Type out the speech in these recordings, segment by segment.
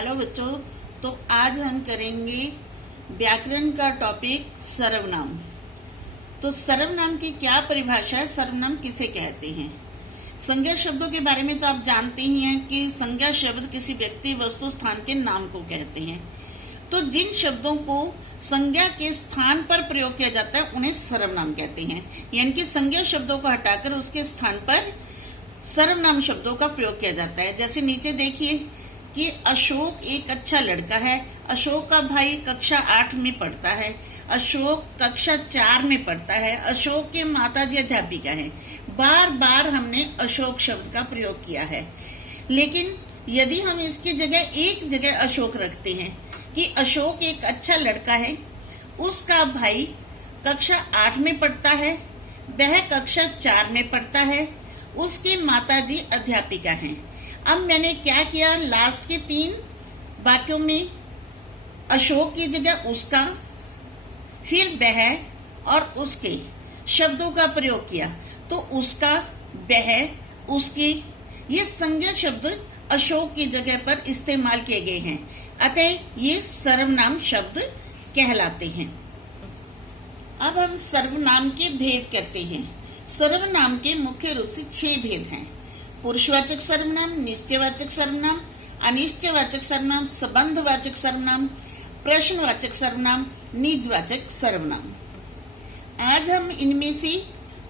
Hello बच्चों। तो आज हम करेंगे व्याकरण का टॉपिक सर्वनाम। तो सर्वनाम की क्या परिभाषा है, सर्वनाम किसे कहते हैं। संज्ञा शब्दों के बारे में तो आप जानते ही हैं कि संज्ञा शब्द किसी व्यक्ति, वस्तु, स्थान के नाम को कहते हैं। तो जिन शब्दों को संज्ञा के स्थान पर प्रयोग किया जाता है उन्हें सर्वनाम कहते हैं। यानी कि संज्ञा शब्दों को हटाकर उसके स्थान पर सर्वनाम शब्दों का प्रयोग किया जाता है। जैसे नीचे देखिए कि अशोक एक अच्छा लड़का है। अशोक का भाई कक्षा 8 में पढ़ता है। अशोक कक्षा 4 में पढ़ता है। अशोक के माताजी अध्यापिका हैं। बार बार हमने अशोक शब्द का प्रयोग किया है। लेकिन यदि हम इसकी जगह एक जगह अशोक रखते हैं कि अशोक एक अच्छा लड़का है, उसका भाई कक्षा 8 में पढ़ता है, वह कक्षा 4 में पढ़ता है, उसकी माताजी अध्यापिका हैं। अब मैंने क्या किया, लास्ट के 3 वाक्यों में अशोक की जगह उसका, फिर वह और उसके शब्दों का प्रयोग किया। तो उसका, वह, उसकी, ये संज्ञा शब्द अशोक की जगह पर इस्तेमाल किए गए हैं, अतः ये सर्वनाम शब्द कहलाते हैं। अब हम सर्वनाम के भेद करते हैं। सर्वनाम के मुख्य रूप से 6 भेद हैं। पुरुषवाचक सर्वनाम, निश्चयवाचक सर्वनाम, अनिश्चयवाचक सर्वनाम, संबंधवाचक सर्वनाम, प्रश्नवाचक सर्वनाम, निजवाचक सर्वनाम। आज हम इनमें से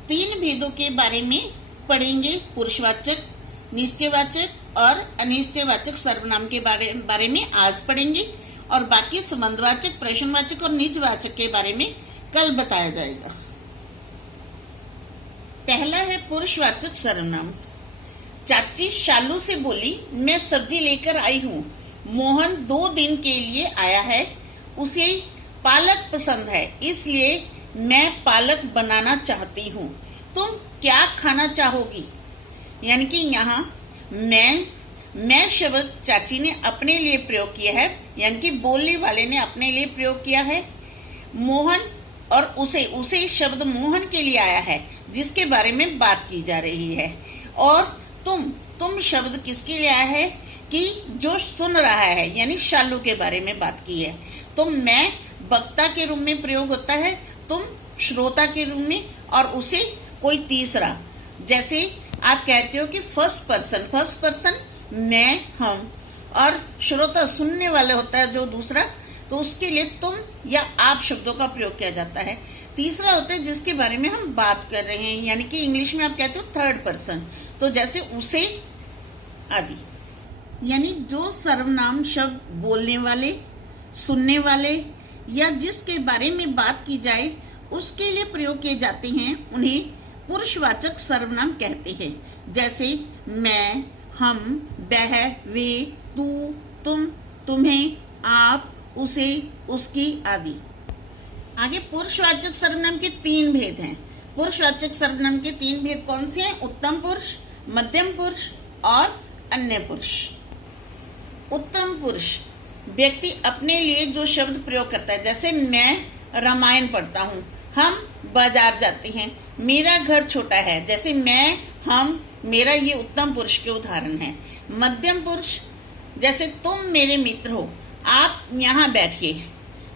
3 भेदों के बारे में पढ़ेंगे। पुरुषवाचक, निश्चयवाचक और अनिश्चयवाचक सर्वनाम के बारे में आज पढ़ेंगे, और बाकी संबंधवाचक, प्रश्नवाचक और निजवाचक के बारे में कल बताया जाएगा। पहला है पुरुषवाचक सर्वनाम। चाची शालू से बोली, मैं सब्जी लेकर आई हूँ। मोहन 2 दिन के लिए आया है, उसे पालक पसंद है, इसलिए मैं पालक बनाना चाहती हूँ। तुम क्या खाना चाहोगी। यानी कि यहाँ मैं शब्द चाची ने अपने लिए प्रयोग किया है, यानी कि बोलने वाले ने अपने लिए प्रयोग किया है। मोहन और उसे शब्द मोहन के लिए आया है, जिसके बारे में बात की जा रही है। और तुम शब्द किसके लिए आया है कि जो सुन रहा है, यानी शालू के बारे में बात की है। तो मैं वक्ता के रूप में प्रयोग होता है, तुम श्रोता के रूप में, और उसे कोई तीसरा। जैसे आप कहते हो कि फर्स्ट पर्सन मैं, हम, और श्रोता सुनने वाले होता है जो दूसरा, तो उसके लिए तुम या आप शब्दों का प्रयोग किया जाता है। तीसरा होता है जिसके बारे में हम बात कर रहे हैं, यानी कि इंग्लिश में आप कहते हो थर्ड पर्सन। तो जैसे उसे आदि। यानी जो सर्वनाम शब्द बोलने वाले, सुनने वाले या जिसके बारे में बात की जाए उसके लिए प्रयोग किए जाते हैं, उन्हें पुरुषवाचक सर्वनाम कहते हैं। जैसे मैं, हम, वह, वे, तू, तुम, तुम्हें, आप, उसे, उसकी आदि। आगे पुरुषवाचक सर्वनाम के 3 भेद हैं। पुरुषवाचक सर्वनाम के 3 भेद कौन से हैं? उत्तम पुरुष, मध्यम पुरुष और अन्य पुरुष। उत्तम पुरुष व्यक्ति अपने लिए जो शब्द प्रयोग करता है, जैसे मैं रामायण पढ़ता हूँ, हम बाजार जाते हैं, मेरा घर छोटा है, जैसे मैं, हम, मेरा, ये उत्तम पुरुष के उदाहरण हैं। मध्यम पुरुष जैसे तुम मेरे मित्र हो, आप यहाँ बैठिए,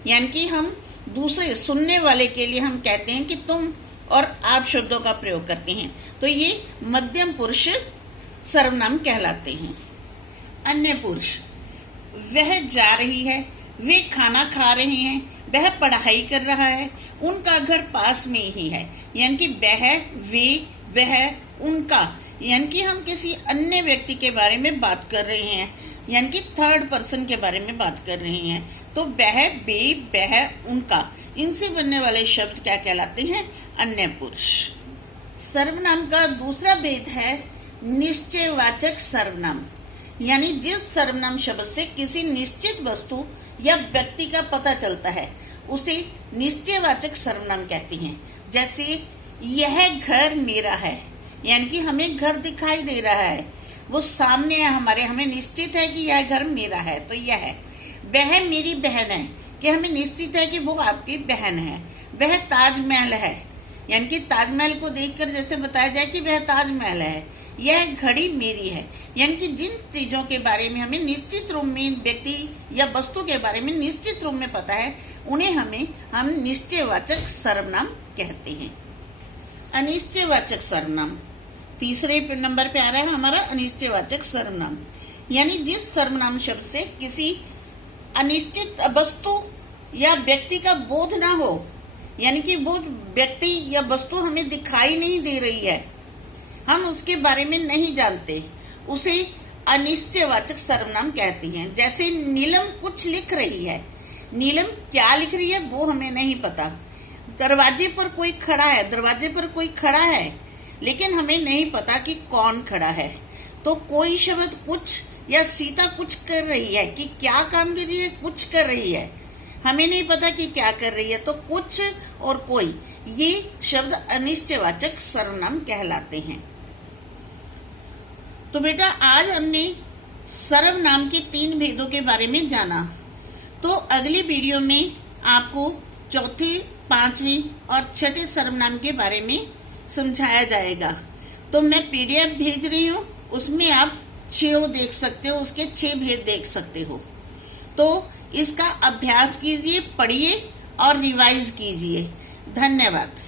यानी कि हम दूसरे सुनने वाले के लिए हम कहते हैं कि तुम और आप शब्दों का प्रयोग करते हैं। तो ये मध्यम पुरुष सर्वनाम कहलाते हैं। अन्य पुरुष, वह जा रही है, वे खाना खा रहे हैं, वह पढ़ाई कर रहा है, उनका घर पास में ही है। यानी कि वह, वे, वह, उनका, यानी कि हम किसी अन्य व्यक्ति के बारे में बात कर रहे हैं, यानी कि थर्ड पर्सन के बारे में बात कर रहे हैं। तो वह, वे, वह, उनका, इनसे बनने वाले शब्द क्या कहलाते हैं? अन्य पुरुष। सर्वनाम का दूसरा भेद है निश्चयवाचक सर्वनाम। यानी जिस सर्वनाम शब्द से किसी निश्चित वस्तु या व्यक्ति का पता चलता है उसे निश्चयवाचक सर्वनाम कहते हैं। जैसे यह घर मेरा है, यानी कि हमें घर दिखाई दे रहा है, वो सामने है हमारे, हमें निश्चित है कि यह घर मेरा है, तो यह है। वह मेरी बहन है, कि हमें निश्चित है कि वो आपकी बहन है। वह ताजमहल है, यानी कि ताजमहल को देखकर जैसे बताया जाए कि वह ताजमहल है, यह घड़ी मेरी है। यानी कि जिन चीजों के बारे में हमें निश्चित रूप में, व्यक्ति या वस्तु के बारे में निश्चित रूप में पता है, उन्हें हम निश्चयवाचक सर्वनाम कहते हैं। अनिश्चयवाचक सर्वनाम तीसरे नंबर पे आ रहा है हमारा अनिश्चयवाचक सर्वनाम। यानी जिस सर्वनाम शब्द से किसी अनिश्चित वस्तु या व्यक्ति का बोध ना हो, यानी कि वो व्यक्ति या वस्तु हमें दिखाई नहीं दे रही है, हम उसके बारे में नहीं जानते, उसे अनिश्चयवाचक सर्वनाम कहते हैं। जैसे नीलम कुछ लिख रही है, नीलम क्या लिख रही है वो हमें नहीं पता। दरवाजे पर कोई खड़ा है लेकिन हमें नहीं पता कि कौन खड़ा है। तो कोई शब्द कुछ या सीता कुछ कर रही है, कि क्या काम कर रही है, कुछ कर रही है, हमें नहीं पता कि क्या कर रही है। तो कुछ और कोई, ये शब्द अनिश्चयवाचक सर्वनाम कहलाते हैं। तो बेटा आज हमने सर्वनाम के 3 भेदों के बारे में जाना। तो अगली वीडियो में आपको चौथे, 5वें और 6ठे सर्वनाम के बारे में समझाया जाएगा। तो मैं PDF भेज रही हूँ, उसमें आप 6 देख सकते हो, उसके 6 भेद देख सकते हो। तो इसका अभ्यास कीजिए, पढ़िए और रिवाइज कीजिए। धन्यवाद।